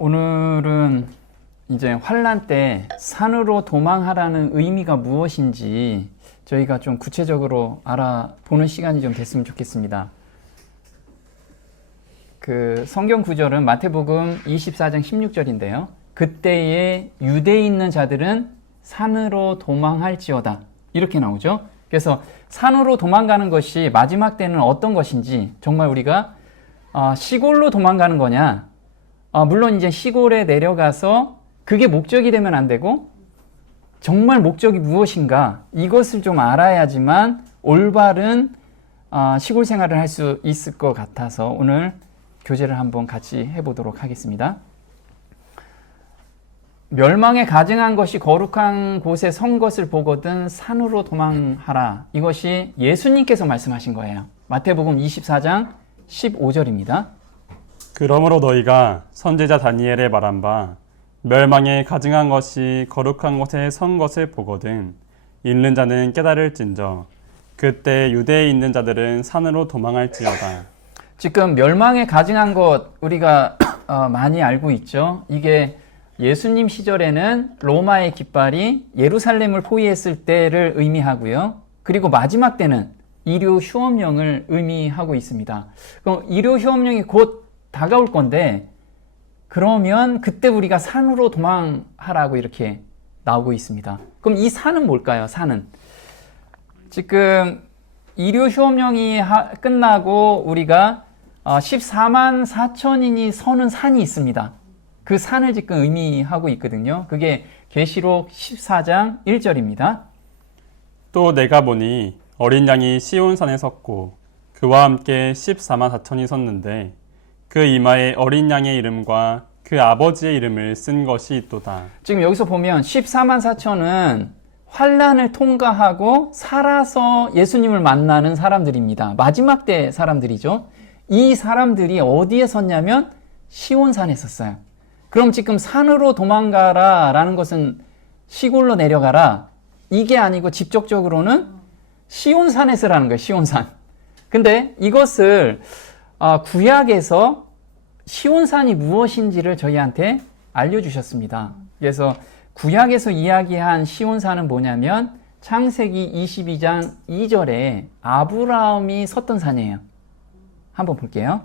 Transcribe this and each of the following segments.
오늘은 이제 환란 때 산으로 도망하라는 의미가 무엇인지 저희가 좀 구체적으로 알아보는 시간이 좀 됐으면 좋겠습니다. 그 성경 구절은 마태복음 24장 16절인데요. 그때에 유대에 있는 자들은 산으로 도망할지어다. 이렇게 나오죠. 그래서 산으로 도망가는 것이 마지막 때는 어떤 것인지, 정말 우리가 시골로 도망가는 거냐, 물론 이제 시골에 내려가서 그게 목적이 되면 안 되고, 정말 목적이 무엇인가 이것을 좀 알아야지만 올바른 시골 생활을 할 수 있을 것 같아서 오늘 교제를 한번 같이 해보도록 하겠습니다. 멸망에 가증한 것이 거룩한 곳에 선 것을 보거든 산으로 도망하라. 이것이 예수님께서 말씀하신 거예요. 마태복음 24장 15절입니다. 그러므로 너희가 선지자 다니엘의 말한 바 멸망에 가증한 것이 거룩한 곳에 선 것을 보거든 읽는 자는 깨달을진저 그때 유대에 있는 자들은 산으로 도망할지어다. 지금 멸망에 가증한 것 우리가 많이 알고 있죠. 이게 예수님 시절에는 로마의 깃발이 예루살렘을 포위했을 때를 의미하고요. 그리고 마지막 때는 이료 휴업령을 의미하고 있습니다. 그럼 이료 휴업령이 곧 다가올 건데, 그러면 그때 우리가 산으로 도망하라고 이렇게 나오고 있습니다. 그럼 이 산은 뭘까요? 산은 지금 이료 휴업령이 끝나고 우리가 14만 4천인이 서는 산이 있습니다. 그 산을 지금 의미하고 있거든요. 그게 계시록 14장 1절입니다. 또 내가 보니 어린 양이 시온산에 섰고 그와 함께 14만 4천이 섰는데 그 이마에 어린 양의 이름과 그 아버지의 이름을 쓴 것이 있도다. 지금 여기서 보면 14만 4천은 환란을 통과하고 살아서 예수님을 만나는 사람들입니다. 마지막 때 사람들이죠. 이 사람들이 어디에 섰냐면 시온산에 섰어요. 그럼 지금 산으로 도망가라 라는 것은 시골로 내려가라, 이게 아니고 직접적으로는 시온산에 서라는 거예요. 시온산. 근데 이것을 구약에서 시온산이 무엇인지를 저희한테 알려주셨습니다. 그래서 구약에서 이야기한 시온산은 뭐냐면 창세기 22장 2절에 아브라함이 섰던 산이에요. 한번 볼게요.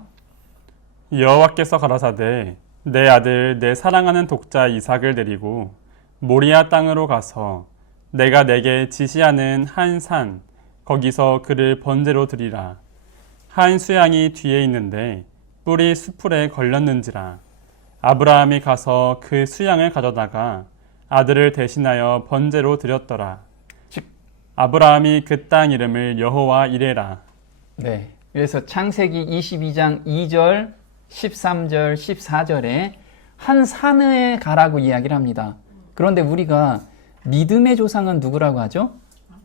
여호와께서 가라사대 내 아들 내 사랑하는 독자 이삭을 데리고 모리아 땅으로 가서 내가 내게 지시하는 한 산 거기서 그를 번제로 드리라. 한 수양이 뒤에 있는데 뿔이 수풀에 걸렸는지라. 아브라함이 가서 그 수양을 가져다가 아들을 대신하여 번제로 드렸더라. 아브라함이 그 땅 이름을 여호와 이레라. 네. 그래서 창세기 22장 2절, 13절, 14절에 한 산에 가라고 이야기를 합니다. 그런데 우리가 믿음의 조상은 누구라고 하죠?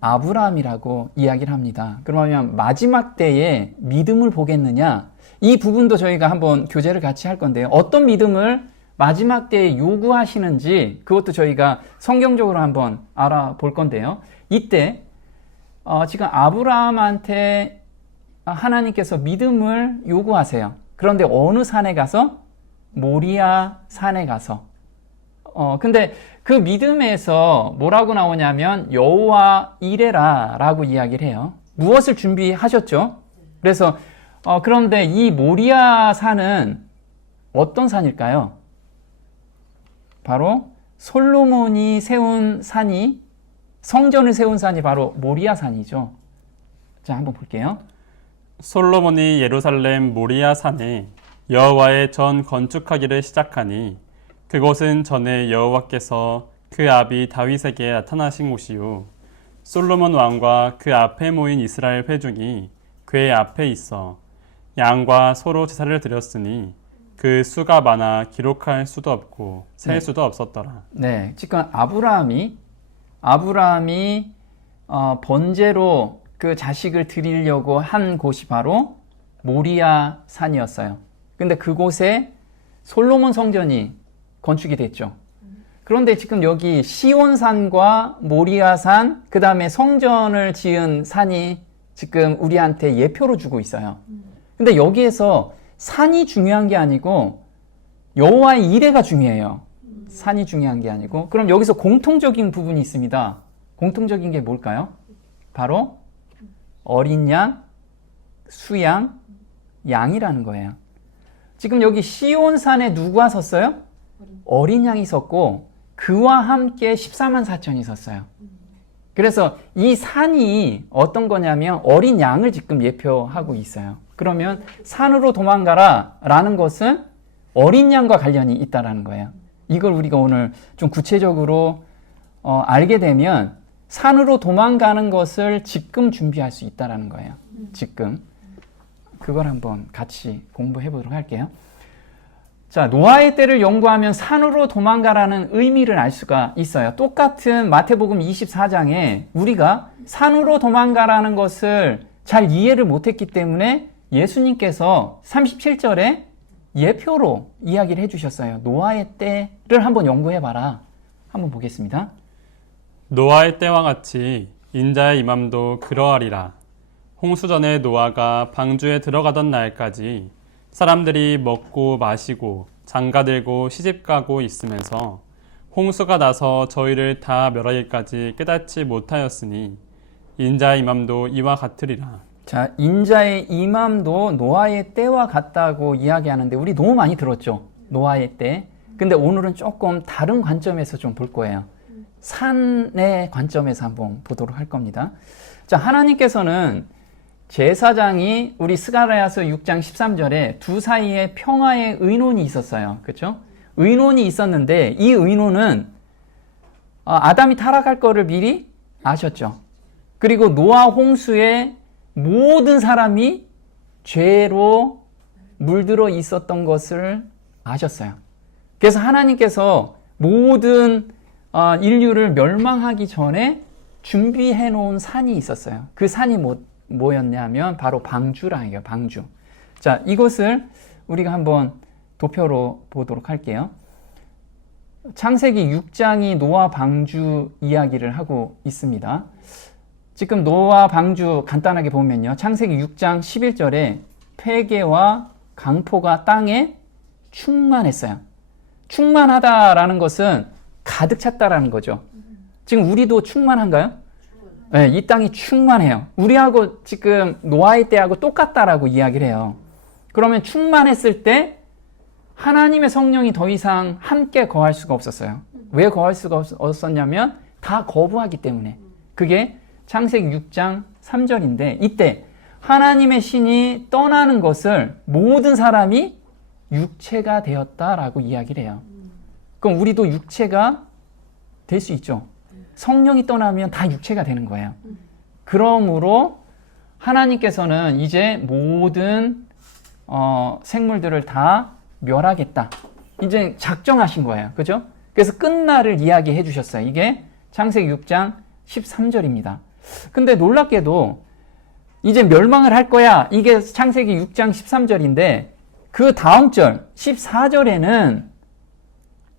아브라함이라고 이야기를 합니다. 그러면 마지막 때에 믿음을 보겠느냐? 이 부분도 저희가 한번 교제를 같이 할 건데요. 어떤 믿음을 마지막 때에 요구하시는지 그것도 저희가 성경적으로 한번 알아볼 건데요. 이때 지금 아브라함한테 하나님께서 믿음을 요구하세요. 그런데 어느 산에 가서? 모리아 산에 가서. 근데 그 믿음에서 뭐라고 나오냐면 여호와 이레라 라고 이야기를 해요. 무엇을 준비하셨죠? 그래서 그런데 이 모리아 산은 어떤 산일까요? 바로 솔로몬이 세운 산이, 성전을 세운 산이 바로 모리아 산이죠. 자, 한번 볼게요. 솔로몬이 예루살렘 모리아 산에 여호와의 전 건축하기를 시작하니 그곳은 전에 여호와께서 그 아비 다윗에게 나타나신 곳이요 솔로몬 왕과 그 앞에 모인 이스라엘 회중이 궤 앞에 있어 양과 소로 제사를 드렸으니 그 수가 많아 기록할 수도 없고 셀 수도 없었더라. 네, 지금 아브라함이 번제로 그 자식을 드리려고 한 곳이 바로 모리아 산이었어요. 근데 그곳에 솔로몬 성전이 건축이 됐죠. 그런데 지금 여기 시온산과 모리아산, 그 다음에 성전을 지은 산이 지금 우리한테 예표로 주고 있어요. 근데 여기에서 산이 중요한 게 아니고 여호와의 이레가 중요해요. 산이 중요한 게 아니고. 그럼 여기서 공통적인 부분이 있습니다. 공통적인 게 뭘까요? 바로 어린 양, 수양, 양이라는 거예요. 지금 여기 시온산에 누가 섰어요? 어린 양이 섰고 그와 함께 14만 4천이 섰어요. 그래서 이 산이 어떤 거냐면 어린 양을 지금 예표하고 있어요. 그러면 산으로 도망가라 라는 것은 어린 양과 관련이 있다라는 거예요. 이걸 우리가 오늘 좀 구체적으로 알게 되면 산으로 도망가는 것을 지금 준비할 수 있다라는 거예요. 지금. 그걸 한번 같이 공부해 보도록 할게요. 자, 노아의 때를 연구하면 산으로 도망가라는 의미를 알 수가 있어요. 똑같은 마태복음 24장에 우리가 산으로 도망가라는 것을 잘 이해를 못했기 때문에 예수님께서 37절에 예표로 이야기를 해주셨어요. 노아의 때를 한번 연구해봐라. 한번 보겠습니다. 노아의 때와 같이 인자의 임함도 그러하리라. 홍수 전에 노아가 방주에 들어가던 날까지 사람들이 먹고 마시고 장가들고 시집가고 있으면서 홍수가 나서 저희를 다 멸하기까지 깨닫지 못하였으니 인자의 임함도 이와 같으리라. 자, 인자의 임함도 노아의 때와 같다고 이야기하는데 우리 너무 많이 들었죠. 노아의 때. 근데 오늘은 조금 다른 관점에서 좀 볼 거예요. 산의 관점에서 한번 보도록 할 겁니다. 자, 하나님께서는 제사장이 우리 스가랴서 6장 13절에 두 사이에 평화의 의논이 있었어요. 그렇죠? 의논이 있었는데 이 의논은 아담이 타락할 거를 미리 아셨죠. 그리고 노아 홍수에 모든 사람이 죄로 물들어 있었던 것을 아셨어요. 그래서 하나님께서 모든 인류를 멸망하기 전에 준비해 놓은 산이 있었어요. 그 산이 뭐였냐면 바로 방주라 해요. 방주. 자, 이것을 우리가 한번 도표로 보도록 할게요. 창세기 6장이 노아 방주 이야기를 하고 있습니다. 지금 노아 방주 간단하게 보면요. 창세기 6장 11절에 폐계와 강포가 땅에 충만했어요. 충만하다라는 것은 가득 찼다라는 거죠. 지금 우리도 충만한가요? 네, 이 땅이 충만해요. 우리하고 지금 노아의 때하고 똑같다라고 이야기를 해요. 그러면 충만했을 때 하나님의 성령이 더 이상 함께 거할 수가 없었어요. 왜 거할 수가 없었냐면 다 거부하기 때문에. 그게 창세기 6장 3절인데 이때 하나님의 신이 떠나는 것을 모든 사람이 육체가 되었다라고 이야기를 해요. 그럼 우리도 육체가 될 수 있죠. 성령이 떠나면 다 육체가 되는 거예요. 그러므로 하나님께서는 이제 모든 생물들을 다 멸하겠다. 이제 작정하신 거예요. 그죠? 그래서 끝날을 이야기해 주셨어요. 이게 창세기 6장 13절입니다. 근데 놀랍게도 이제 멸망을 할 거야. 이게 창세기 6장 13절인데 그 다음 절 14절에는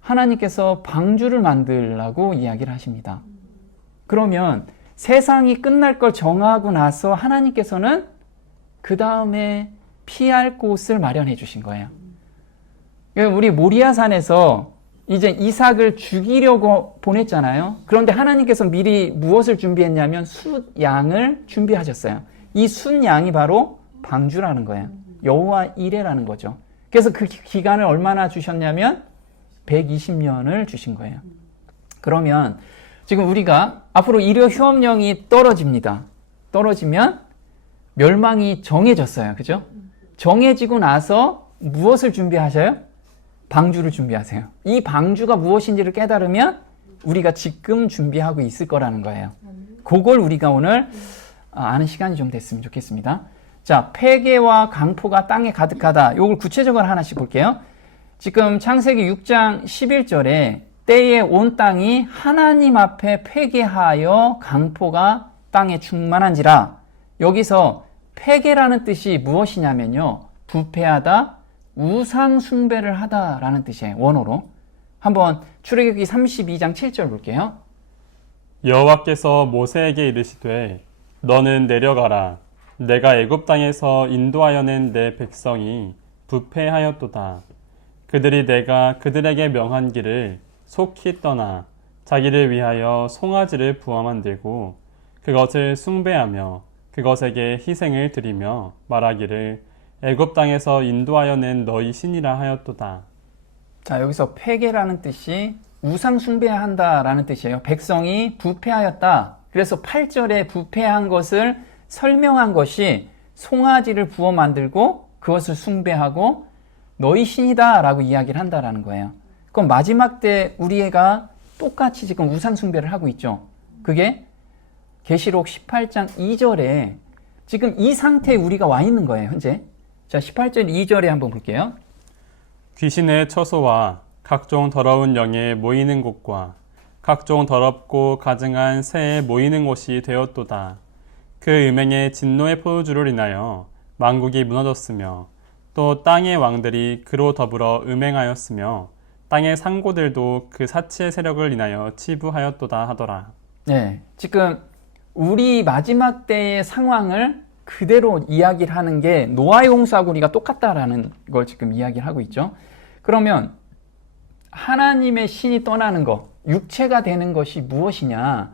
하나님께서 방주를 만들라고 이야기를 하십니다. 그러면 세상이 끝날 걸 정하고 나서 하나님께서는 그 다음에 피할 곳을 마련해 주신 거예요. 우리 모리아산에서 이제 이삭을 죽이려고 보냈잖아요. 그런데 하나님께서 미리 무엇을 준비했냐면 숫양을 준비하셨어요. 이 숫양이 바로 방주라는 거예요. 여호와 이레라는 거죠. 그래서 그 기간을 얼마나 주셨냐면 120년을 주신 거예요. 그러면 지금 우리가 앞으로 인류 휴업령이 떨어집니다. 떨어지면 멸망이 정해졌어요. 그죠? 정해지고 나서 무엇을 준비하셔요? 방주를 준비하세요. 이 방주가 무엇인지를 깨달으면 우리가 지금 준비하고 있을 거라는 거예요. 그걸 우리가 오늘 아는 시간이 좀 됐으면 좋겠습니다. 자, 폐계와 강포가 땅에 가득하다. 이걸 구체적으로 하나씩 볼게요. 지금 창세기 6장 11절에 때에 온 땅이 하나님 앞에 폐계하여 강포가 땅에 충만한지라. 여기서 폐계라는 뜻이 무엇이냐면요. 부패하다, 우상 숭배를 하다라는 뜻이에요. 원어로. 한번 출애굽기 32장 7절 볼게요. 여호와께서 모세에게 이르시되 너는 내려가라. 내가 애굽 땅에서 인도하여 낸 내 백성이 부패하였도다. 그들이 내가 그들에게 명한 길을 속히 떠나 자기를 위하여 송아지를 부어 만들고 그것을 숭배하며 그것에게 희생을 드리며 말하기를 애굽 땅에서 인도하여 낸 너희 신이라 하였도다. 자, 여기서 폐괴라는 뜻이 우상 숭배한다라는 뜻이에요. 백성이 부패하였다. 그래서 8절에 부패한 것을 설명한 것이 송아지를 부어 만들고 그것을 숭배하고 너희 신이다라고 이야기를 한다라는 거예요. 그럼 마지막 때 우리 애가 똑같이 지금 우상 숭배를 하고 있죠. 그게 계시록 18장 2절에 지금 이 상태에 우리가 와 있는 거예요, 현재. 자, 18절 2절에 한번 볼게요. 귀신의 처소와 각종 더러운 영에 모이는 곳과 각종 더럽고 가증한 새에 모이는 곳이 되었도다. 그 음행의 진노의 포도주를 인하여 만국이 무너졌으며 또 땅의 왕들이 그로 더불어 음행하였으며 땅의 상고들도 그 사치의 세력을 인하여 치부하였도다 하더라. 네, 지금 우리 마지막 때의 상황을 그대로 이야기를 하는 게 노아의 홍수하고 우리가 똑같다라는 걸 지금 이야기를 하고 있죠. 그러면 하나님의 신이 떠나는 것, 육체가 되는 것이 무엇이냐?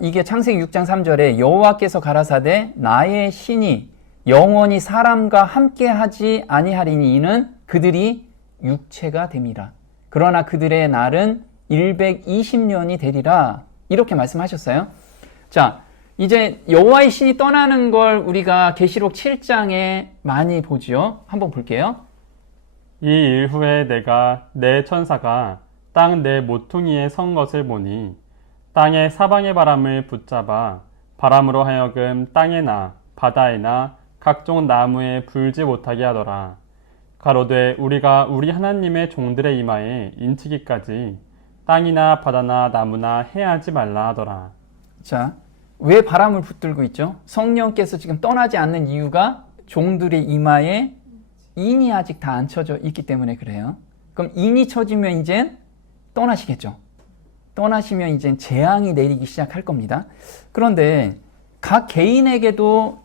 이게 창세기 6장 3절에 여호와께서 가라사대 나의 신이 영원히 사람과 함께하지 아니하리니 이는 그들이 육체가 됨이라. 그러나 그들의 날은 120년이 되리라. 이렇게 말씀하셨어요. 자, 이제 여호와의 신이 떠나는 걸 우리가 계시록 7장에 많이 보죠. 한번 볼게요. 이 일 후에 내가 내 천사가 땅 내 모퉁이에 선 것을 보니 땅의 사방의 바람을 붙잡아 바람으로 하여금 땅에나 바다에나 각종 나무에 불지 못하게 하더라. 가로되 우리가 우리 하나님의 종들의 이마에 인치기까지 땅이나 바다나 나무나 해하지 말라 하더라. 자, 왜 바람을 붙들고 있죠? 성령께서 지금 떠나지 않는 이유가 종들의 이마에 인이 아직 다 안 쳐져 있기 때문에 그래요. 그럼 인이 쳐지면 이젠 떠나시겠죠. 떠나시면 이젠 재앙이 내리기 시작할 겁니다. 그런데 각 개인에게도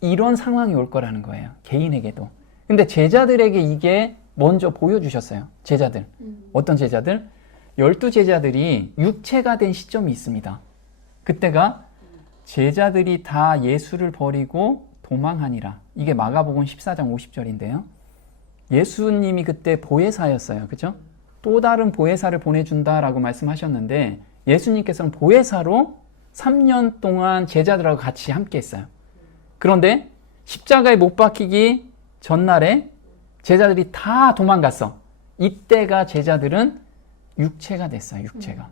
이런 상황이 올 거라는 거예요. 개인에게도. 근데 제자들에게 이게 먼저 보여주셨어요. 제자들. 어떤 제자들? 12제자들이 육체가 된 시점이 있습니다. 그때가 제자들이 다 예수를 버리고 도망하니라. 이게 마가복음 14장 50절인데요. 예수님이 그때 보혜사였어요. 그죠? 또 다른 보혜사를 보내준다라고 말씀하셨는데 예수님께서는 보혜사로 3년 동안 제자들하고 같이 함께 했어요. 그런데 십자가에 못 박히기 전날에 제자들이 다 도망갔어. 이때가 제자들은 육체가 됐어요. 육체가.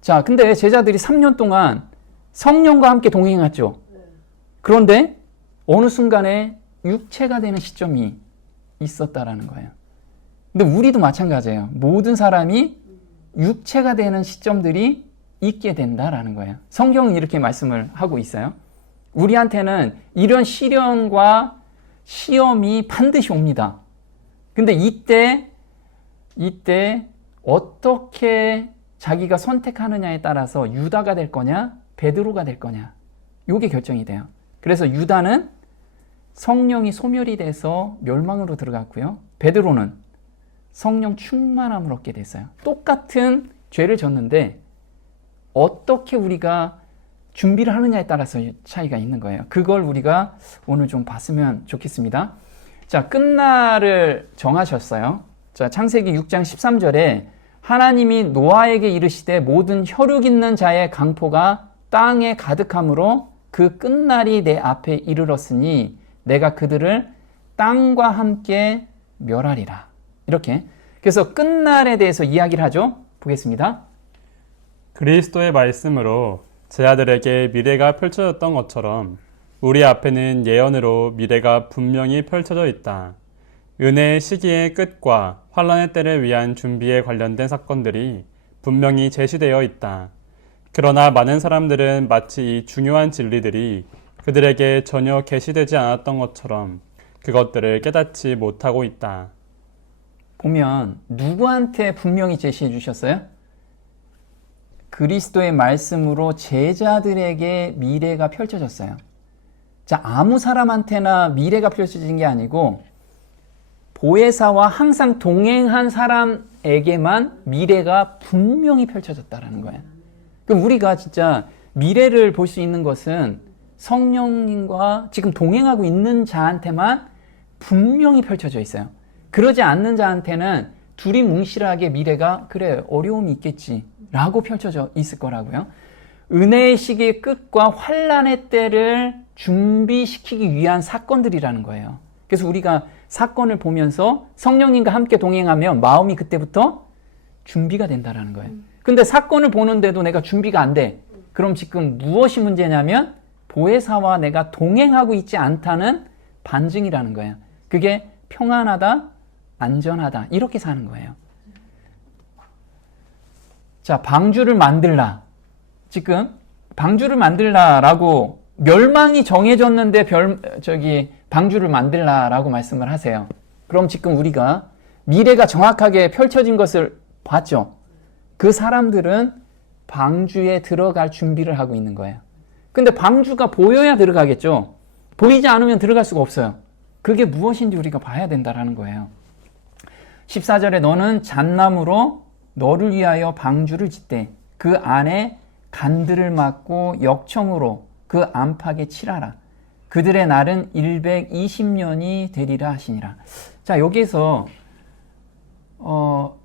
자, 근데 제자들이 3년 동안 성령과 함께 동행했죠. 그런데 어느 순간에 육체가 되는 시점이 있었다라는 거예요. 근데 우리도 마찬가지예요. 모든 사람이 육체가 되는 시점들이 있게 된다라는 거예요. 성경은 이렇게 말씀을 하고 있어요. 우리한테는 이런 시련과 시험이 반드시 옵니다. 근데 이때 어떻게 자기가 선택하느냐에 따라서 유다가 될 거냐, 베드로가 될 거냐, 이게 결정이 돼요. 그래서 유다는 성령이 소멸이 돼서 멸망으로 들어갔고요. 베드로는 성령 충만함을 얻게 됐어요. 똑같은 죄를 졌는데 어떻게 우리가 준비를 하느냐에 따라서 차이가 있는 거예요. 그걸 우리가 오늘 좀 봤으면 좋겠습니다. 자, 끝날을 정하셨어요. 자, 창세기 6장 13절에 하나님이 노아에게 이르시되 모든 혈육 있는 자의 강포가 땅에 가득함으로 그 끝날이 내 앞에 이르렀으니 내가 그들을 땅과 함께 멸하리라. 이렇게. 그래서 끝날에 대해서 이야기를 하죠. 보겠습니다. 그리스도의 말씀으로 제 아들에게 미래가 펼쳐졌던 것처럼 우리 앞에는 예언으로 미래가 분명히 펼쳐져 있다. 은혜의 시기의 끝과 환란의 때를 위한 준비에 관련된 사건들이 분명히 제시되어 있다. 그러나 많은 사람들은 마치 이 중요한 진리들이 그들에게 전혀 계시되지 않았던 것처럼 그것들을 깨닫지 못하고 있다. 보면 누구한테 분명히 제시해 주셨어요? 그리스도의 말씀으로 제자들에게 미래가 펼쳐졌어요. 자, 아무 사람한테나 미래가 펼쳐진 게 아니고 보혜사와 항상 동행한 사람에게만 미래가 분명히 펼쳐졌다라는 거예요. 그럼 우리가 진짜 미래를 볼 수 있는 것은 성령님과 지금 동행하고 있는 자한테만 분명히 펼쳐져 있어요. 그러지 않는 자한테는 둘이 뭉실하게 미래가 그래 어려움이 있겠지 라고 펼쳐져 있을 거라고요. 은혜의 시기의 끝과 환난의 때를 준비시키기 위한 사건들이라는 거예요. 그래서 우리가 사건을 보면서 성령님과 함께 동행하면 마음이 그때부터 준비가 된다라는 거예요. 근데 사건을 보는데도 내가 준비가 안 돼. 그럼 지금 무엇이 문제냐면 보혜사와 내가 동행하고 있지 않다는 반증이라는 거예요. 그게 평안하다, 안전하다 이렇게 사는 거예요. 자, 방주를 만들라. 지금 방주를 만들라라고 멸망이 정해졌는데 방주를 만들라라고 말씀을 하세요. 그럼 지금 우리가 미래가 정확하게 펼쳐진 것을 봤죠. 그 사람들은 방주에 들어갈 준비를 하고 있는 거예요. 근데 방주가 보여야 들어가겠죠. 보이지 않으면 들어갈 수가 없어요. 그게 무엇인지 우리가 봐야 된다라는 거예요. 14절에 너는 잣나무로 너를 위하여 방주를 짓되 그 안에 간들을 막고 역청으로 그 안팎에 칠하라. 그들의 날은 120년이 되리라 하시니라. 자, 여기에서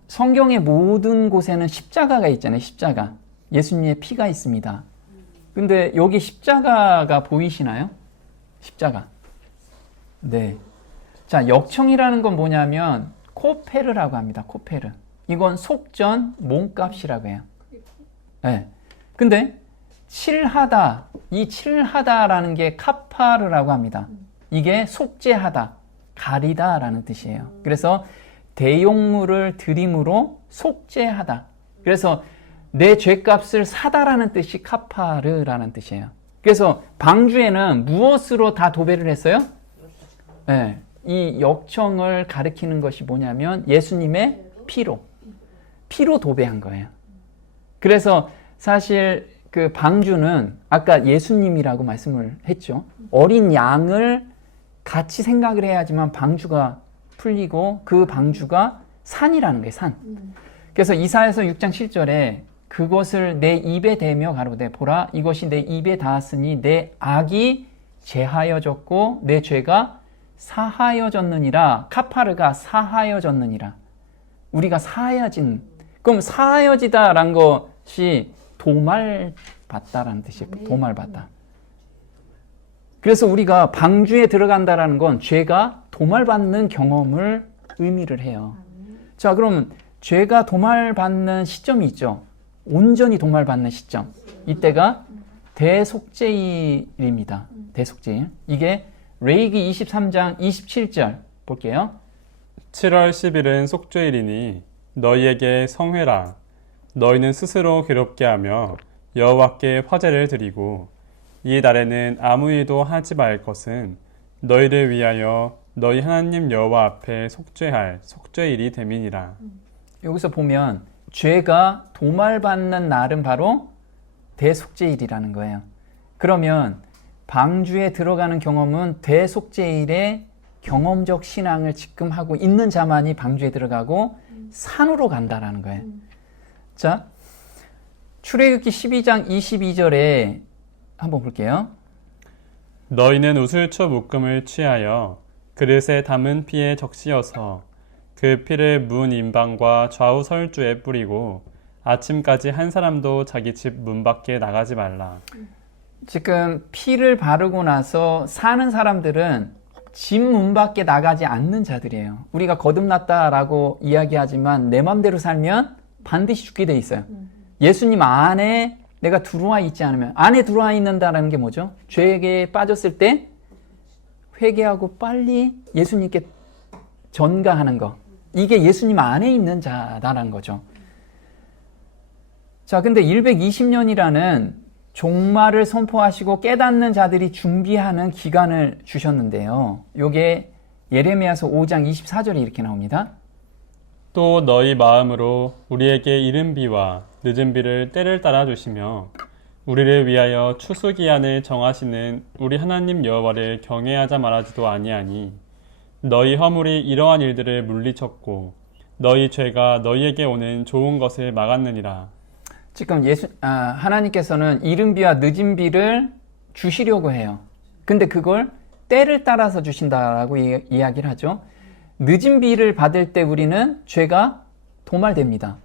성경의 모든 곳에는 십자가가 있잖아요. 십자가. 예수님의 피가 있습니다. 근데 여기 십자가가 보이시나요? 십자가. 네. 자, 역청이라는 건 뭐냐면 코페르라고 합니다. 코페르. 이건 속전 몸값이라고 해요. 네. 근데 칠하다, 이 칠하다라는 게 카파르라고 합니다. 이게 속죄하다, 가리다라는 뜻이에요. 그래서 대용물을 드림으로 속죄하다. 그래서 내 죄값을 사다라는 뜻이 카파르라는 뜻이에요. 그래서 방주에는 무엇으로 다 도배를 했어요? 네, 이 역청을 가리키는 것이 뭐냐면 예수님의 피로 도배한 거예요. 그래서 사실 그 방주는 아까 예수님이라고 말씀을 했죠. 어린 양을 같이 생각을 해야지만 방주가 풀리고 그 방주가 산이라는 거예요. 산. 그래서 이사야서 6장 7절에 그것을 내 입에 대며 가로되 보라 이것이 내 입에 닿았으니 내 악이 제하여졌고 내 죄가 사하여졌느니라. 카파르가 사하여졌느니라. 우리가 사하여진. 그럼 사하여지다라는 것이 도말받다라는 뜻이에요. 도말받다. 그래서 우리가 방주에 들어간다라는 건 죄가 도말받는 경험을 의미를 해요. 자, 그러면 죄가 도말받는 시점이 있죠. 온전히 도말받는 시점. 이때가 대속죄일입니다. 대속죄일. 이게 레위기 23장 27절 볼게요. 7월 10일은 속죄일이니 너희에게 성회라. 너희는 스스로 괴롭게 하며 여호와께 화제를 드리고 이 날에는 아무 일도 하지 말 것은 너희를 위하여 너희 하나님 여호와 앞에 속죄할 속죄일이 됨이니라. 여기서 보면 죄가 도말받는 날은 바로 대속죄일이라는 거예요. 그러면 방주에 들어가는 경험은 대속죄일의 경험적 신앙을 지금 하고 있는 자만이 방주에 들어가고 산으로 간다라는 거예요. 자, 출애굽기 12장 22절에 한번 볼게요. 너희는 우슬초 묶음을 취하여 그릇에 담은 피에 적시어서 그 피를 문 인방과 좌우 설주에 뿌리고 아침까지 한 사람도 자기 집 문 밖에 나가지 말라. 지금 피를 바르고 나서 사는 사람들은 집 문 밖에 나가지 않는 자들이에요. 우리가 거듭났다라고 이야기하지만 내 맘대로 살면 반드시 죽게 돼 있어요. 예수님 안에 내가 들어와 있지 않으면, 안에 들어와 있는다라는 게 뭐죠? 죄에 빠졌을 때 회개하고 빨리 예수님께 전가하는 거. 이게 예수님 안에 있는 자다라는 거죠. 자, 근데 120년이라는 종말을 선포하시고 깨닫는 자들이 준비하는 기간을 주셨는데요. 요게 예레미야서 5장 24절에 이렇게 나옵니다. 또 너희 마음으로 우리에게 이른 비와 늦은 비를 때를 따라 주시며 우리를 위하여 추수 기한을 정하시는 우리 하나님 여호와를 경외하자 말하지도 아니하니 너희 허물이 이러한 일들을 물리쳤고 너희 죄가 너희에게 오는 좋은 것을 막았느니라. 지금 하나님께서는 이른 비와 늦은 비를 주시려고 해요. 근데 그걸 때를 따라서 주신다라고 이야기를 하죠. 늦은 비를 받을 때 우리는 죄가 도말됩니다.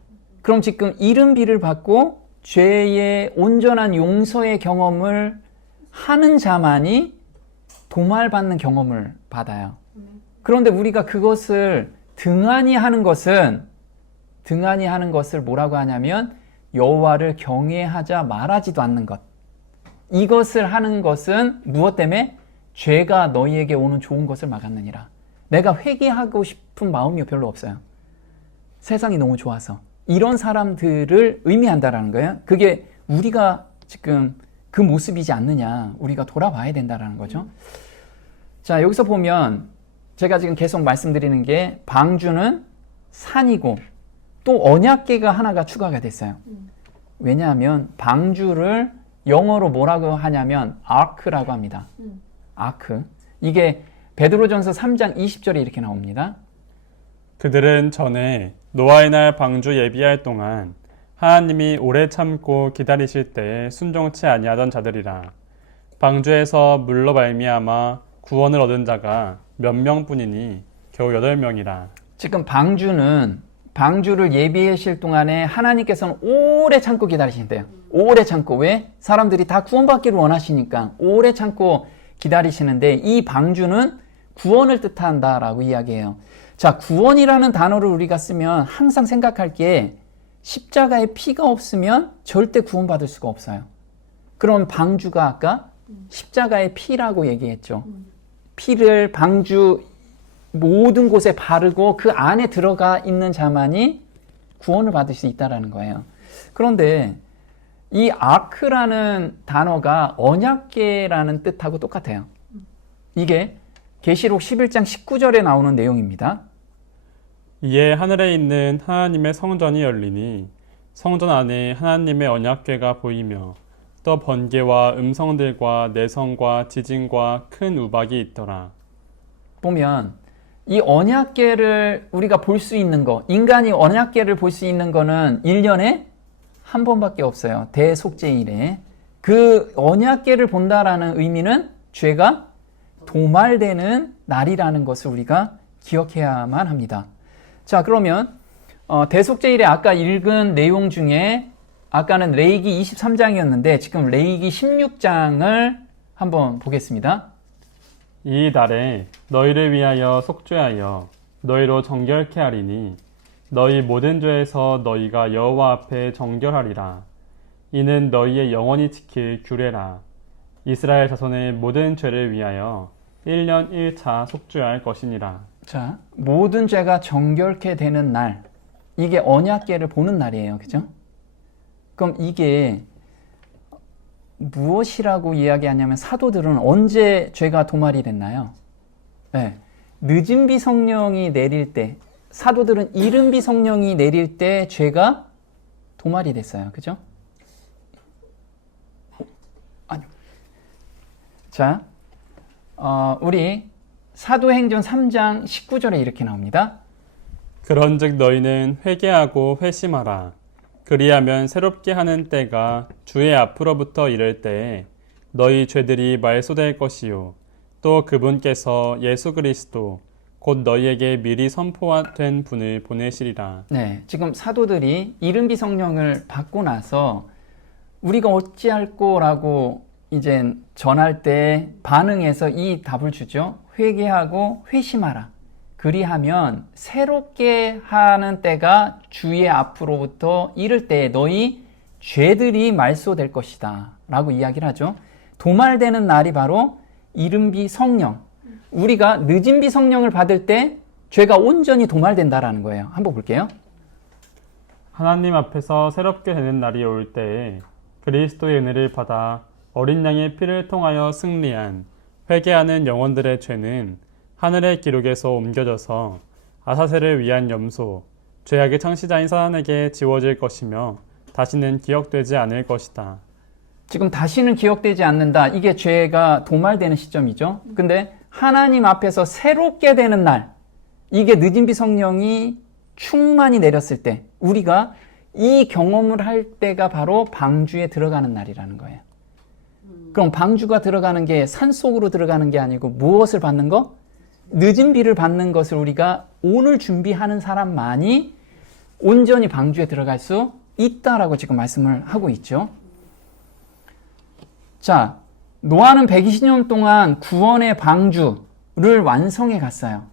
그럼 지금 이른 비를 받고 죄의 온전한 용서의 경험을 하는 자만이 도말받는 경험을 받아요. 그런데 우리가 그것을 등한히 하는 것을 뭐라고 하냐면 여호와를 경외하자 말하지도 않는 것. 이것을 하는 것은 무엇 때문에? 죄가 너희에게 오는 좋은 것을 막았느니라. 내가 회개하고 싶은 마음이 별로 없어요. 세상이 너무 좋아서. 이런 사람들을 의미한다라는 거예요. 그게 우리가 지금 그 모습이지 않느냐. 우리가 돌아봐야 된다라는 거죠. 자, 여기서 보면 제가 지금 계속 말씀드리는 게 방주는 산이고 또 언약궤가 하나가 추가가 됐어요. 왜냐하면 방주를 영어로 뭐라고 하냐면 아크라고 합니다. 아크. 이게 베드로전서 3장 20절에 이렇게 나옵니다. 그들은 전에 노아의 날 방주 예비할 동안 하나님이 오래 참고 기다리실 때에 순종치 아니하던 자들이라. 방주에서 물로 말미암아 구원을 얻은 자가 몇 명뿐이니 겨우 8명이라. 지금 방주를 예비하실 동안에 하나님께서는 오래 참고 기다리신대요. 오래 참고. 왜? 사람들이 다 구원받기를 원하시니까 오래 참고 기다리시는데 이 방주는 구원을 뜻한다라고 이야기해요. 자, 구원이라는 단어를 우리가 쓰면 항상 생각할 게 십자가에 피가 없으면 절대 구원받을 수가 없어요. 그럼 방주가 아까 십자가의 피라고 얘기했죠. 피를 방주 모든 곳에 바르고 그 안에 들어가 있는 자만이 구원을 받을 수 있다는 거예요. 그런데 이 아크라는 단어가 언약궤라는 뜻하고 똑같아요. 이게 계시록 11장 19절에 나오는 내용입니다. 이에 하늘에 있는 하나님의 성전이 열리니 성전 안에 하나님의 언약궤가 보이며 또 번개와 음성들과 내성과 지진과 큰 우박이 있더라. 보면 이 언약궤를 우리가 볼 수 있는 거, 인간이 언약궤를 볼 수 있는 거는 1년에 한 번밖에 없어요. 대속죄일에. 그 언약궤를 본다라는 의미는 죄가 도말되는 날이라는 것을 우리가 기억해야만 합니다. 자, 그러면 대속죄일에 아까 읽은 내용 중에 아까는 레위기 23장이었는데 지금 레위기 16장을 한번 보겠습니다. 이 날에 너희를 위하여 속죄하여 너희로 정결케 하리니 너희 모든 죄에서 너희가 여호와 앞에 정결하리라. 이는 너희의 영원히 지킬 규례라. 이스라엘 자손의 모든 죄를 위하여 1년 1차 속죄할 것이니라. 자, 모든 죄가 정결케 되는 날, 이게 언약궤를 보는 날이에요. 그죠? 그럼 이게 무엇이라고 이야기하냐면 사도들은 언제 죄가 도말이 됐나요? 네, 늦은 비 성령이 내릴 때, 사도들은 이른 비 성령이 내릴 때 죄가 도말이 됐어요. 그죠? 아니요. 자, 우리 사도행전 3장 19절에 이렇게 나옵니다. 그런즉 너희는 회개하고 회심하라. 그리하면 새롭게 하는 때가 주의 앞으로부터 이를 때에 너희 죄들이 말소될 것이요 또 그분께서 예수 그리스도 곧 너희에게 미리 선포된 분을 보내시리라. 네, 지금 사도들이 이른 비 성령을 받고 나서 우리가 어찌할꼬라고 이제 전할 때 반응해서 이 답을 주죠. 회개하고 회심하라. 그리하면 새롭게 하는 때가 주의 앞으로부터 이를 때에 너희 죄들이 말소될 것이다 라고 이야기를 하죠. 도말되는 날이 바로 이른 비 성령. 우리가 늦은 비 성령을 받을 때 죄가 온전히 도말된다라는 거예요. 한번 볼게요. 하나님 앞에서 새롭게 되는 날이 올 때에 그리스도의 은혜를 받아 어린 양의 피를 통하여 승리한 회개하는 영혼들의 죄는 하늘의 기록에서 옮겨져서 아사셀을 위한 염소, 죄악의 창시자인 사단에게 지워질 것이며 다시는 기억되지 않을 것이다. 지금 다시는 기억되지 않는다. 이게 죄가 도말되는 시점이죠. 근데 하나님 앞에서 새롭게 되는 날, 이게 늦은 비 성령이 충만히 내렸을 때 우리가 이 경험을 할 때가 바로 방주에 들어가는 날이라는 거예요. 그럼 방주가 들어가는 게 산속으로 들어가는 게 아니고 무엇을 받는 거? 늦은 비를 받는 것을 우리가 오늘 준비하는 사람만이 온전히 방주에 들어갈 수 있다라고 지금 말씀을 하고 있죠. 자, 노아는 120년 동안 구원의 방주를 완성해 갔어요.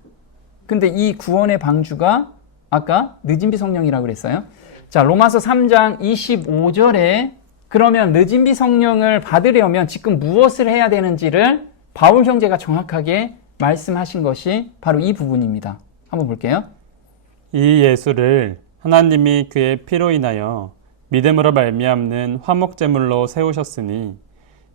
근데 이 구원의 방주가 아까 늦은 비 성령이라고 그랬어요. 자, 로마서 3장 25절에 그러면 늦은 비 성령을 받으려면 지금 무엇을 해야 되는지를 바울 형제가 정확하게 말씀하신 것이 바로 이 부분입니다. 한번 볼게요. 이 예수를 하나님이 그의 피로 인하여 믿음으로 말미암는 화목제물로 세우셨으니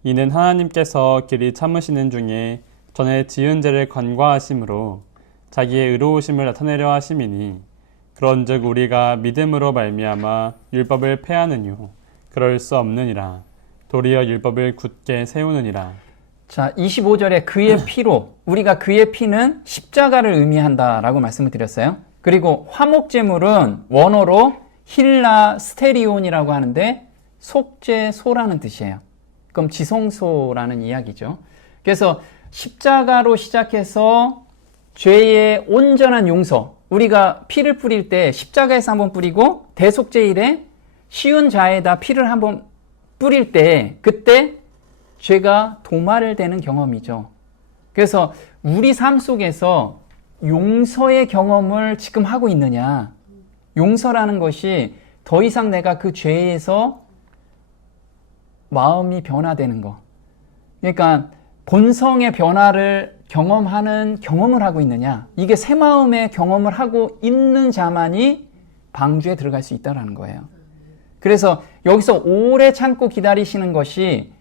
이는 하나님께서 길이 참으시는 중에 전에 지은 죄를 간과하심으로 자기의 의로우심을 나타내려 하심이니 그런즉 우리가 믿음으로 말미암아 율법을 폐하느뇨 그럴 수 없느니라 도리어 율법을 굳게 세우느니라. 자, 25절에 그의 피로, 우리가 그의 피는 십자가를 의미한다라고 말씀을 드렸어요. 그리고 화목제물은 원어로 힐라 스테리온이라고 하는데 속죄소라는 뜻이에요. 그럼 지성소라는 이야기죠. 그래서 십자가로 시작해서 죄의 온전한 용서, 우리가 피를 뿌릴 때 십자가에서 한번 뿌리고 대속죄일에 쉬운 자에다 피를 한번 뿌릴 때 그때 죄가 도말되는 경험이죠. 그래서 우리 삶 속에서 용서의 경험을 지금 하고 있느냐? 용서라는 것이 더 이상 내가 그 죄에서 마음이 변화되는 거. 그러니까 본성의 변화를 경험하는 경험을 하고 있느냐? 이게 새 마음의 경험을 하고 있는 자만이 방주에 들어갈 수 있다는 거예요. 그래서 여기서 오래 참고 기다리시는 것이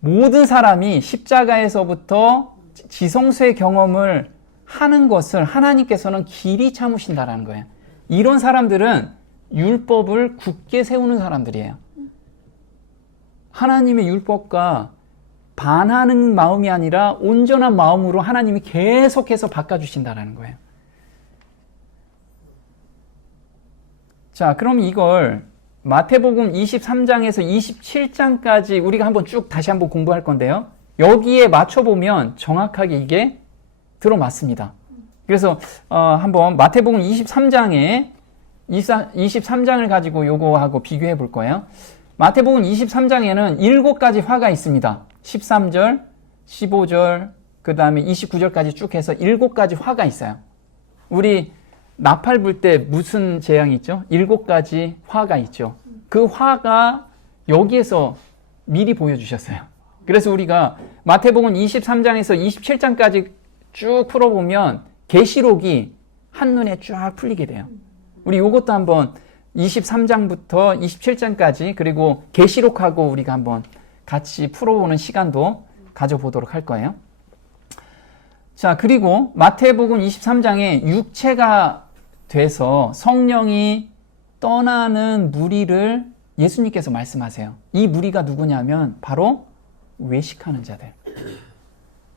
모든 사람이 십자가에서부터 지성소의 경험을 하는 것을 하나님께서는 길이 참으신다라는 거예요. 이런 사람들은 율법을 굳게 세우는 사람들이에요. 하나님의 율법과 반하는 마음이 아니라 온전한 마음으로 하나님이 계속해서 바꿔주신다라는 거예요. 자, 그럼 이걸 마태복음 23장에서 27장까지 우리가 한번 쭉 다시 한번 공부할 건데요. 여기에 맞춰보면 정확하게 이게 들어맞습니다. 그래서 한번 마태복음 23장에 23장을 가지고 요거하고 비교해 볼 거예요. 마태복음 23장에는 7가지 화가 있습니다. 13절, 15절, 그 다음에 29절까지 쭉 해서 7가지 화가 있어요. 우리 나팔 불 때 무슨 재앙이 있죠? 7가지 화가 있죠. 그 화가 여기에서 미리 보여주셨어요. 그래서 우리가 마태복음 23장에서 27장까지 쭉 풀어보면 계시록이 한눈에 쫙 풀리게 돼요. 우리 이것도 한번 23장부터 27장까지 그리고 계시록하고 우리가 한번 같이 풀어보는 시간도 가져보도록 할 거예요. 자, 그리고 마태복음 23장에 육체가 돼서 성령이 떠나는 무리를 예수님께서 말씀하세요. 이 무리가 누구냐면 바로 외식하는 자들.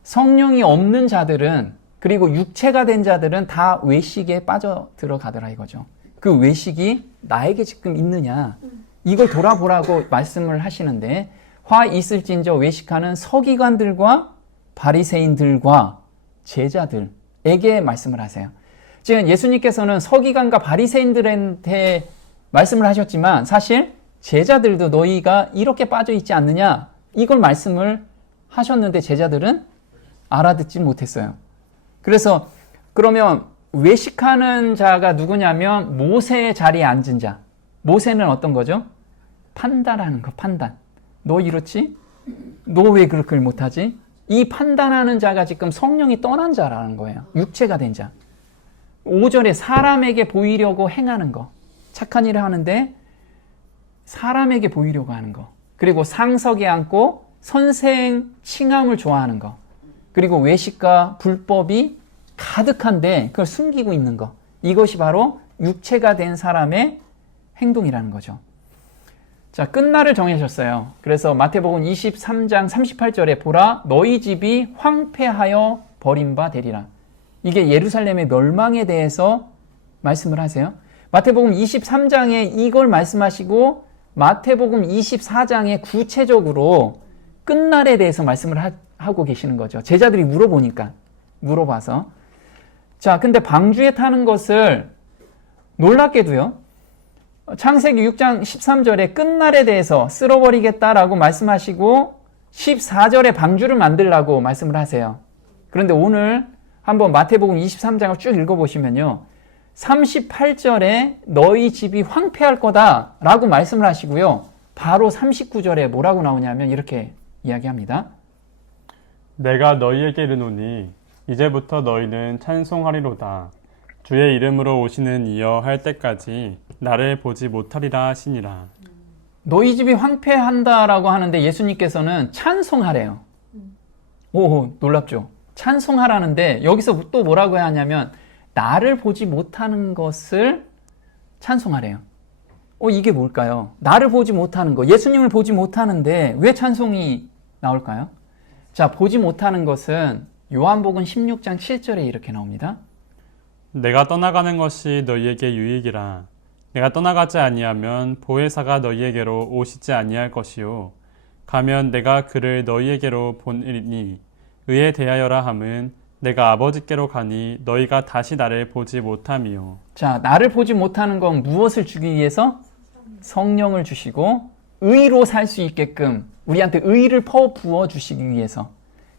성령이 없는 자들은 그리고 육체가 된 자들은 다 외식에 빠져 들어가더라 이거죠. 그 외식이 나에게 지금 있느냐 이걸 돌아보라고 말씀을 하시는데 화 있을진저 외식하는 서기관들과 바리새인들과 제자들에게 말씀을 하세요. 지금 예수님께서는 서기관과 바리새인들한테 말씀을 하셨지만 사실 제자들도 너희가 이렇게 빠져 있지 않느냐 이걸 말씀을 하셨는데 제자들은 알아듣지 못했어요. 그래서 그러면 외식하는 자가 누구냐면 모세의 자리에 앉은 자. 모세는 어떤 거죠? 판단하는 거, 판단. 너 이렇지? 너 왜 그렇게 못하지? 이 판단하는 자가 지금 성령이 떠난 자라는 거예요. 육체가 된 자. 5절에 사람에게 보이려고 행하는 거. 착한 일을 하는데 사람에게 보이려고 하는 거. 그리고 상석에 앉고 선생 칭함을 좋아하는 거. 그리고 외식과 불법이 가득한데 그걸 숨기고 있는 거. 이것이 바로 육체가 된 사람의 행동이라는 거죠. 자, 끝날을 정하셨어요. 그래서 마태복음 23장 38절에 보라 너희 집이 황폐하여 버림바 되리라. 이게 예루살렘의 멸망에 대해서 말씀을 하세요. 마태복음 23장에 이걸 말씀하시고 마태복음 24장에 구체적으로 끝날에 대해서 말씀을 하고 계시는 거죠. 제자들이 물어봐서. 자, 근데 방주에 타는 것을 놀랍게도요. 창세기 6장 13절에 끝날에 대해서 쓸어버리겠다라고 말씀하시고 14절에 방주를 만들라고 말씀을 하세요. 그런데 오늘 한번 마태복음 23장을 쭉 읽어보시면요. 38절에 너희 집이 황폐할 거다라고 말씀을 하시고요. 바로 39절에 뭐라고 나오냐면 이렇게 이야기합니다. 내가 너희에게 이르노니 이제부터 너희는 찬송하리로다. 주의 이름으로 오시는 이여 할 때까지 나를 보지 못하리라 하시니라. 너희 집이 황폐한다라고 하는데 예수님께서는 찬송하래요. 오, 놀랍죠? 찬송하라는데 여기서 또 뭐라고 하냐면 나를 보지 못하는 것을 찬송하래요. 이게 뭘까요? 나를 보지 못하는 거, 예수님을 보지 못하는데 왜 찬송이 나올까요? 자, 보지 못하는 것은 요한복음 16장 7절에 이렇게 나옵니다. 내가 떠나가는 것이 너희에게 유익이라. 내가 떠나가지 아니하면 보혜사가 너희에게로 오시지 아니할 것이요. 가면 내가 그를 너희에게로 보내리니 의에 대하여라 함은 내가 아버지께로 가니 너희가 다시 나를 보지 못함이요. 자, 나를 보지 못하는 건 무엇을 주기 위해서? 성령을 주시고 의로 살 수 있게끔 우리한테 의를 부어 주시기 위해서.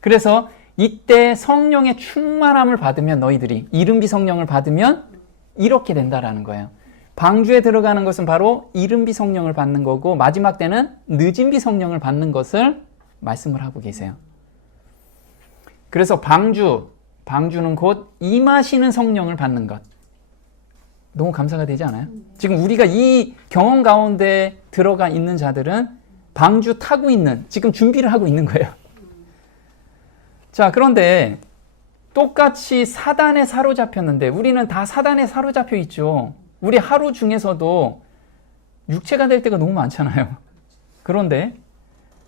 그래서 이때 성령의 충만함을 받으면 너희들이 이른비 성령을 받으면 이렇게 된다라는 거예요. 방주에 들어가는 것은 바로 이른비 성령을 받는 거고 마지막 때는 늦은비 성령을 받는 것을 말씀을 하고 계세요. 그래서 방주는 곧 임하시는 성령을 받는 것. 너무 감사가 되지 않아요? 지금 우리가 이 경험 가운데 들어가 있는 자들은 방주 타고 있는, 지금 준비를 하고 있는 거예요. 자, 그런데 똑같이 사단에 사로잡혔는데 우리는 다 사단에 사로잡혀 있죠. 우리 하루 중에서도 육체가 될 때가 너무 많잖아요. 그런데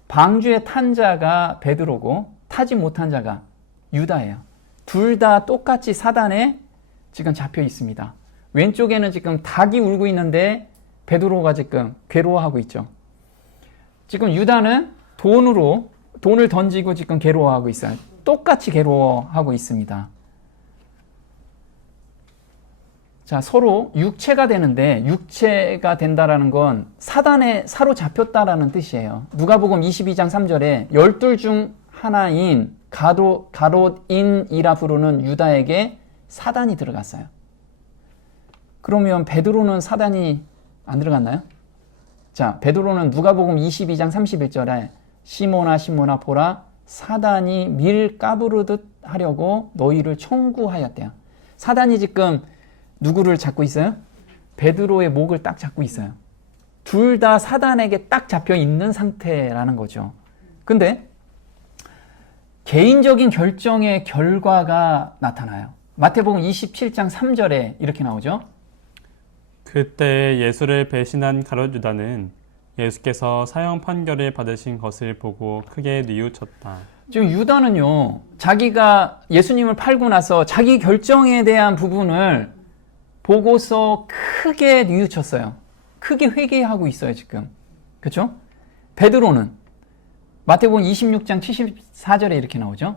방주에 탄 자가 베드로고 타지 못한 자가 유다예요. 둘 다 똑같이 사단에 지금 잡혀 있습니다. 왼쪽에는 지금 닭이 울고 있는데 베드로가 지금 괴로워하고 있죠. 지금 유다는 돈을 던지고 지금 괴로워하고 있어요. 똑같이 괴로워하고 있습니다. 자, 서로 육체가 되는데 육체가 된다라는 건 사단에 사로잡혔다라는 뜻이에요. 누가복음 22장 3절에 12 중 하나인 가롯인이라 부르는 유다에게 사단이 들어갔어요. 그러면 베드로는 사단이 안 들어갔나요? 자, 베드로는 누가복음 22장 31절에 시몬아 보라 사단이 밀 까부르듯 하려고 너희를 청구하였대요. 사단이 지금 누구를 잡고 있어요? 베드로의 목을 딱 잡고 있어요. 둘 다 사단에게 딱 잡혀 있는 상태라는 거죠. 근데 개인적인 결정의 결과가 나타나요. 마태복음 27장 3절에 이렇게 나오죠. 그때 예수를 배신한 가룟 유다는 예수께서 사형 판결을 받으신 것을 보고 크게 뉘우쳤다. 지금 유다는요, 자기가 예수님을 팔고 나서 자기 결정에 대한 부분을 보고서 크게 뉘우쳤어요. 크게 회개하고 있어요, 지금. 그렇죠? 베드로는 마태복음 26장 74절에 이렇게 나오죠.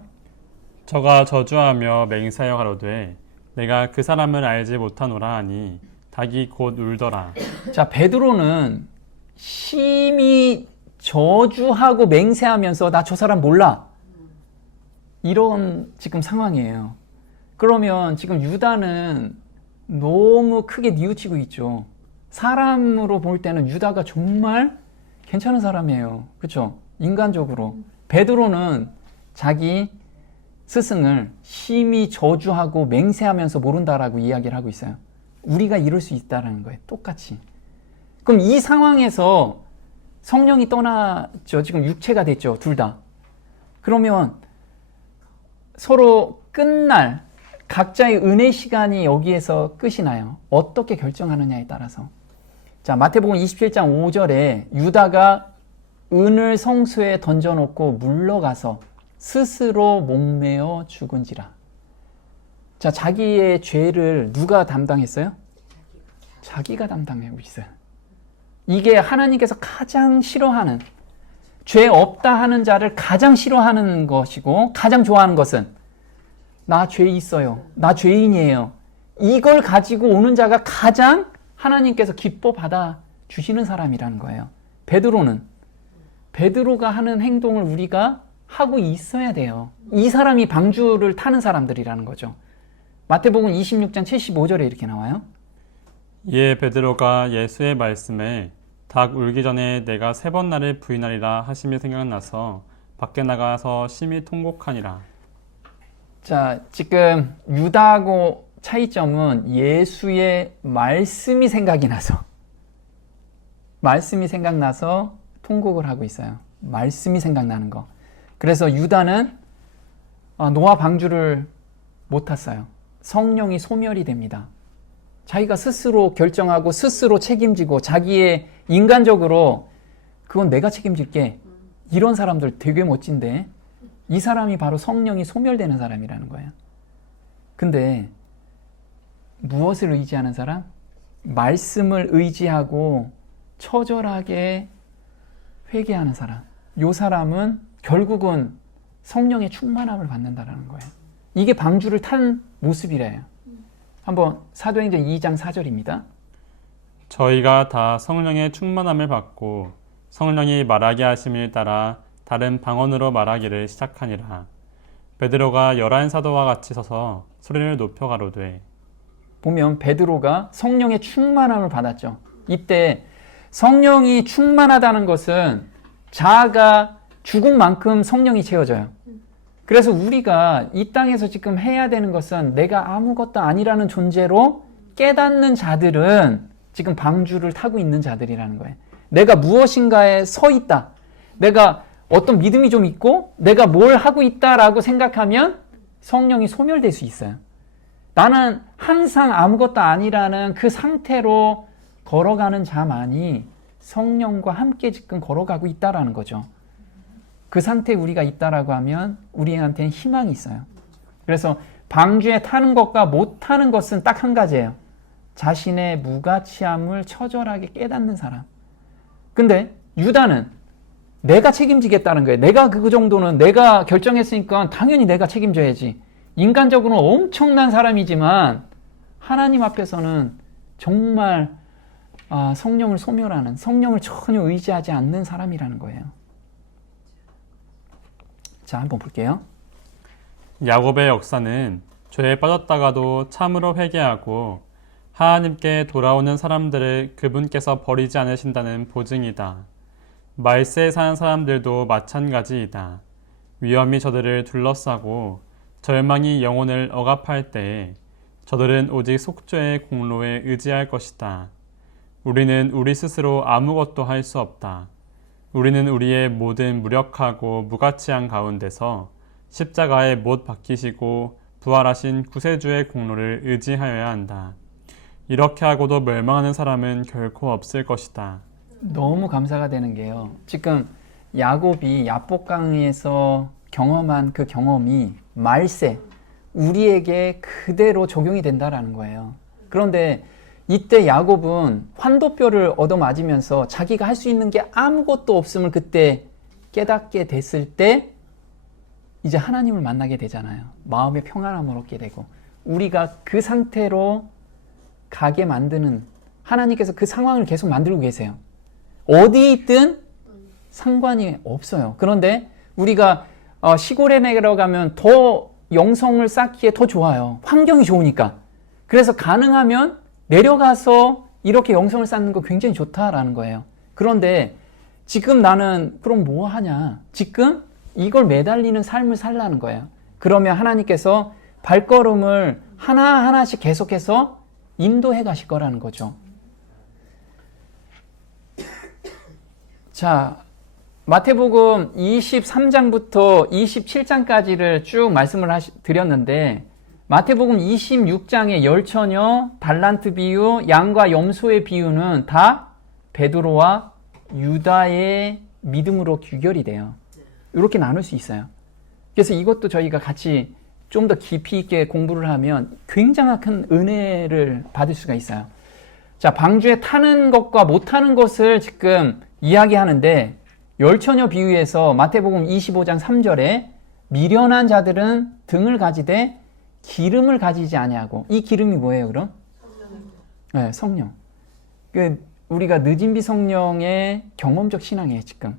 저가 저주하며 맹세하여 가로되 내가 그 사람을 알지 못하노라 하니 닭이 곧 울더라. 자, 베드로는 심히 저주하고 맹세하면서 나 저 사람 몰라. 이런 지금 상황이에요. 그러면 지금 유다는 너무 크게 뉘우치고 있죠. 사람으로 볼 때는 유다가 정말 괜찮은 사람이에요. 그렇죠? 인간적으로. 베드로는 자기 스승을 심히 저주하고 맹세하면서 모른다라고 이야기를 하고 있어요. 우리가 이럴 수 있다는 거예요. 똑같이. 그럼 이 상황에서 성령이 떠났죠. 지금 육체가 됐죠. 둘 다. 그러면 서로 끝날 각자의 은혜 시간이 여기에서 끝이 나요. 어떻게 결정하느냐에 따라서. 자, 마태복음 27장 5절에 유다가 은을 성수에 던져놓고 물러가서 스스로 목매어 죽은지라. 자, 자기의 죄를 누가 담당했어요? 자기가 담당하고 있어요. 이게 하나님께서 가장 싫어하는, 죄 없다 하는 자를 가장 싫어하는 것이고, 가장 좋아하는 것은 나 죄 있어요, 나 죄인이에요, 이걸 가지고 오는 자가 가장 하나님께서 기뻐 받아 주시는 사람이라는 거예요. 베드로가 하는 행동을 우리가 하고 있어야 돼요. 이 사람이 방주를 타는 사람들이라는 거죠. 마태복음 26장 75절에 이렇게 나와요. 이에 베드로가 예수의 말씀에 닭 울기 전에 내가 3번 나를 부인하리라 하심이 생각나서 밖에 나가서 심히 통곡하니라. 자, 지금 유다하고 차이점은 예수의 말씀이 생각나서 통곡을 하고 있어요. 말씀이 생각나는 거. 그래서 유다는 노아 방주를 못 탔어요. 성령이 소멸이 됩니다. 자기가 스스로 결정하고 스스로 책임지고 자기의 인간적으로 그건 내가 책임질게, 이런 사람들 되게 멋진데 이 사람이 바로 성령이 소멸되는 사람이라는 거예요. 근데 무엇을 의지하는 사람? 말씀을 의지하고 처절하게 회개하는 사람. 이 사람은 결국은 성령의 충만함을 받는다라는 거예요. 이게 방주를 탄 모습이래요. 한번 사도행전 2장 4절입니다. 저희가 다 성령의 충만함을 받고 성령이 말하게 하심을 따라 다른 방언으로 말하기를 시작하니라. 베드로가 11사도와 같이 서서 소리를 높여 가로되. 보면 베드로가 성령의 충만함을 받았죠. 이때 성령이 충만하다는 것은 자아가 죽은 만큼 성령이 채워져요. 그래서 우리가 이 땅에서 지금 해야 되는 것은 내가 아무것도 아니라는 존재로 깨닫는 자들은 지금 방주를 타고 있는 자들이라는 거예요. 내가 무엇인가에 서 있다, 내가 어떤 믿음이 좀 있고 내가 뭘 하고 있다라고 생각하면 성령이 소멸될 수 있어요. 나는 항상 아무것도 아니라는 그 상태로 걸어가는 자만이 성령과 함께 지금 걸어가고 있다라는 거죠. 그 상태에 우리가 있다라고 하면 우리한테는 희망이 있어요. 그래서 방주에 타는 것과 못 타는 것은 딱 한 가지예요. 자신의 무가치함을 처절하게 깨닫는 사람. 근데 유다는 내가 책임지겠다는 거예요. 내가 그 정도는 내가 결정했으니까 당연히 내가 책임져야지. 인간적으로는 엄청난 사람이지만 하나님 앞에서는 정말 성령을 소멸하는, 성령을 전혀 의지하지 않는 사람이라는 거예요. 자, 한번 볼게요. 야곱의 역사는 죄에 빠졌다가도 참으로 회개하고 하나님께 돌아오는 사람들을 그분께서 버리지 않으신다는 보증이다. 말세에 사는 사람들도 마찬가지이다. 위험이 저들을 둘러싸고 절망이 영혼을 억압할 때에 저들은 오직 속죄의 공로에 의지할 것이다. 우리는 우리 스스로 아무것도 할 수 없다. 우리는 우리의 모든 무력하고 무가치한 가운데서 십자가에 못 박히시고 부활하신 구세주의 공로를 의지하여야 한다. 이렇게 하고도 멸망하는 사람은 결코 없을 것이다. 너무 감사가 되는 게요. 지금 야곱이 야복강에서 경험한 그 경험이 말세, 우리에게 그대로 적용이 된다라는 거예요. 그런데 이때 야곱은 환도뼈를 얻어맞으면서 자기가 할 수 있는 게 아무것도 없음을 그때 깨닫게 됐을 때 이제 하나님을 만나게 되잖아요. 마음의 평안함을 얻게 되고, 우리가 그 상태로 가게 만드는, 하나님께서 그 상황을 계속 만들고 계세요. 어디 있든 상관이 없어요. 그런데 우리가 시골에 내려가면 더 영성을 쌓기에 더 좋아요. 환경이 좋으니까. 그래서 가능하면 내려가서 이렇게 영성을 쌓는 거 굉장히 좋다라는 거예요. 그런데 지금 나는 그럼 뭐 하냐? 지금 이걸 매달리는 삶을 살라는 거예요. 그러면 하나님께서 발걸음을 하나하나씩 계속해서 인도해 가실 거라는 거죠. 자, 마태복음 23장부터 27장까지를 쭉 말씀을 드렸는데, 마태복음 26장의 열처녀, 달란트 비유, 양과 염소의 비유는 다 베드로와 유다의 믿음으로 귀결이 돼요. 이렇게 나눌 수 있어요. 그래서 이것도 저희가 같이 좀 더 깊이 있게 공부를 하면 굉장히 큰 은혜를 받을 수가 있어요. 자, 방주에 타는 것과 못 타는 것을 지금 이야기하는데 열처녀 비유에서 마태복음 25장 3절에 미련한 자들은 등을 가지되 기름을 가지지 아니하고, 이 기름이 뭐예요, 그럼? 네, 성령. 우리가 늦은비 성령의 경험적 신앙이에요, 지금.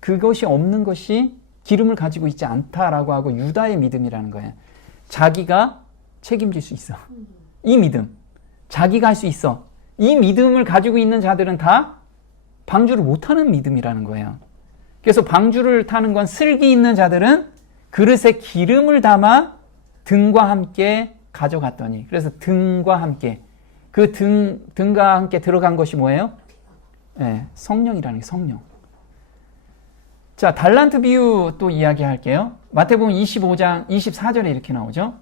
그것이 없는 것이 기름을 가지고 있지 않다라고 하고 유다의 믿음이라는 거예요. 자기가 책임질 수 있어. 이 믿음. 자기가 할 수 있어. 이 믿음을 가지고 있는 자들은 다 방주를 못 타는 믿음이라는 거예요. 그래서 방주를 타는 건 슬기 있는 자들은 그릇에 기름을 담아 등과 함께 가져갔더니, 그래서 등과 함께, 그 등과 함께 들어간 것이 뭐예요? 네, 성령이라는 게 성령. 자, 달란트 비유 또 이야기할게요. 마태복음 25장 24절에 이렇게 나오죠.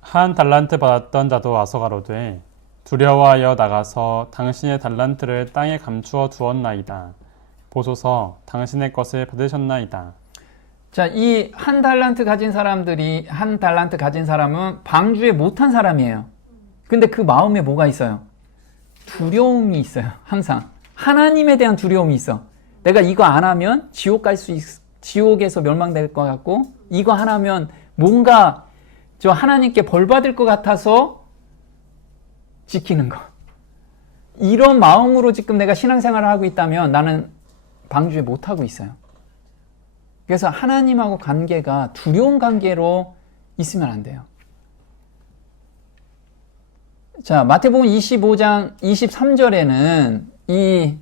한 달란트 받았던 자도 와서 가로되 두려워하여 나가서 당신의 달란트를 땅에 감추어 두었나이다. 보소서 당신의 것을 받으셨나이다. 자, 이 한 달란트 가진 사람은 방주에 못한 사람이에요. 근데 그 마음에 뭐가 있어요? 두려움이 있어요. 항상 하나님에 대한 두려움이 있어. 내가 이거 안 하면 지옥에서 멸망될 것 같고, 이거 안 하면 뭔가 저 하나님께 벌 받을 것 같아서 지키는 거. 이런 마음으로 지금 내가 신앙생활을 하고 있다면 나는 방주에 못 하고 있어요. 그래서 하나님하고 관계가 두려운 관계로 있으면 안 돼요. 자, 마태복음 25장 23절에는 이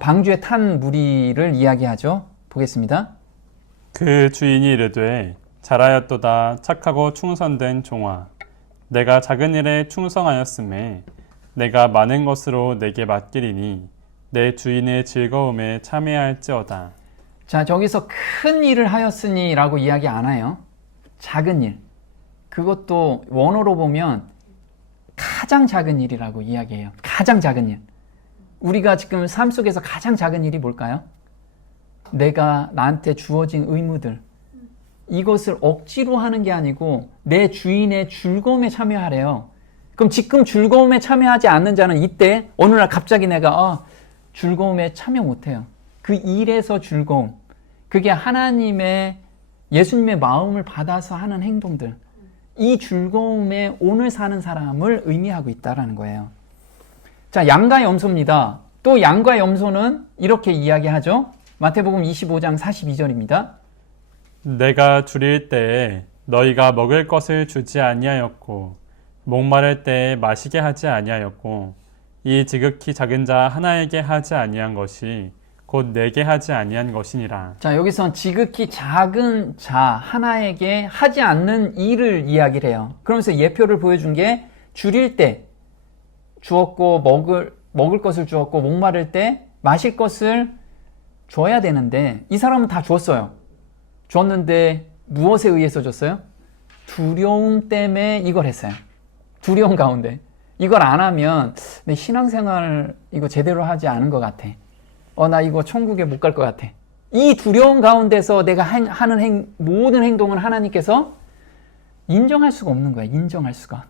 방주에 탄 무리를 이야기하죠. 보겠습니다. 그 주인이 이르되 잘하였도다 착하고 충성된 종아, 내가 작은 일에 충성하였음에 내가 많은 것으로 내게 맡기리니 내 주인의 즐거움에 참여할지어다. 자, 저기서 큰 일을 하였으니 라고 이야기 안 해요. 작은 일. 그것도 원어로 보면 가장 작은 일이라고 이야기해요. 가장 작은 일. 우리가 지금 삶 속에서 가장 작은 일이 뭘까요? 내가 나한테 주어진 의무들. 이것을 억지로 하는 게 아니고 내 주인의 즐거움에 참여하래요. 그럼 지금 즐거움에 참여하지 않는 자는 이때 어느 날 갑자기 내가 즐거움에 참여 못해요. 그 일에서 즐거움. 그게 하나님의, 예수님의 마음을 받아서 하는 행동들. 이 즐거움에 오늘 사는 사람을 의미하고 있다는 거예요. 자, 양과 염소입니다. 또 양과 염소는 이렇게 이야기하죠. 마태복음 25장 42절입니다. 내가 줄일 때에 너희가 먹을 것을 주지 아니하였고 목마를 때에 마시게 하지 아니하였고 이 지극히 작은 자 하나에게 하지 아니한 것이 곧 내게 하지 아니한 것이니라. 자, 여기선 지극히 작은 자 하나에게 하지 않는 일을 이야기를 해요. 그러면서 예표를 보여준 게 줄일 때 주었고 먹을 것을 주었고 목마를 때 마실 것을 줘야 되는데 이 사람은 다 줬어요. 줬는데 무엇에 의해서 줬어요? 두려움 때문에 이걸 했어요. 두려움 가운데. 이걸 안 하면 내 신앙생활 이거 제대로 하지 않은 것 같아. 나 이거 천국에 못 갈 것 같아. 이 두려움 가운데서 내가 하는 모든 행동은 하나님께서 인정할 수가 없는 거야. 인정할 수가.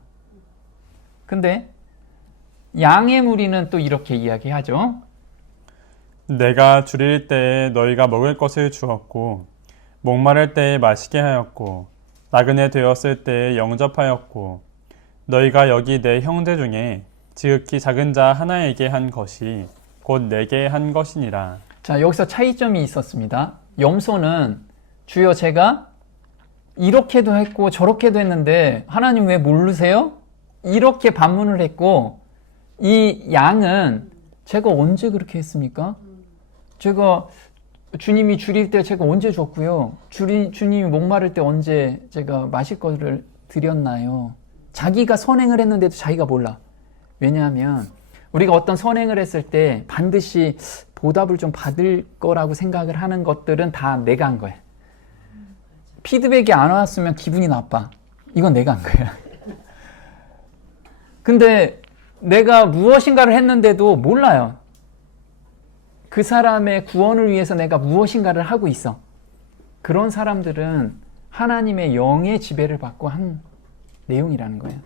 근데 양의 무리는 또 이렇게 이야기하죠. 내가 줄일 때에 너희가 먹을 것을 주었고 목마를 때에 마시게 하였고 나그네 되었을 때에 영접하였고 너희가 여기 내 형제 중에 지극히 작은 자 하나에게 한 것이 곧 내게 한 것이니라. 자, 여기서 차이점이 있었습니다. 염소는 주여 제가 이렇게도 했고 저렇게도 했는데 하나님 왜 모르세요? 이렇게 반문을 했고, 이 양은 제가 언제 그렇게 했습니까? 제가 주님이 줄일 때 제가 언제 줬고요. 주님이 목마를 때 언제 제가 마실 것을 드렸나요? 자기가 선행을 했는데도 자기가 몰라. 왜냐하면 우리가 어떤 선행을 했을 때 반드시 보답을 좀 받을 거라고 생각을 하는 것들은 다 내가 한 거야. 피드백이 안 왔으면 기분이 나빠. 이건 내가 한 거야. 근데 내가 무엇인가를 했는데도 몰라요. 그 사람의 구원을 위해서 내가 무엇인가를 하고 있어. 그런 사람들은 하나님의 영의 지배를 받고 한 내용이라는 거예요.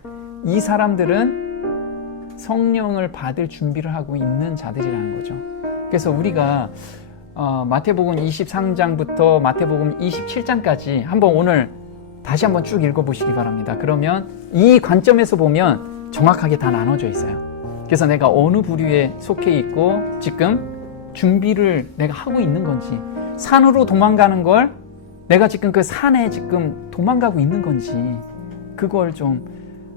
이 사람들은 성령을 받을 준비를 하고 있는 자들이라는 거죠. 그래서 우리가 마태복음 23장부터 마태복음 27장까지 한번 오늘 다시 한번 쭉 읽어보시기 바랍니다. 그러면 이 관점에서 보면 정확하게 다 나눠져 있어요. 그래서 내가 어느 부류에 속해 있고 지금 준비를 내가 하고 있는 건지, 산으로 도망가는 걸 내가 지금 그 산에 지금 도망가고 있는 건지, 그걸 좀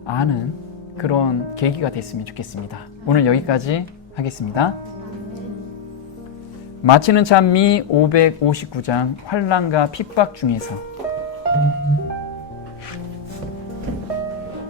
아는 그런 계기가 됐으면 좋겠습니다. 오늘 여기까지 하겠습니다. 마치는 찬미 559장 환난과 핍박 중에서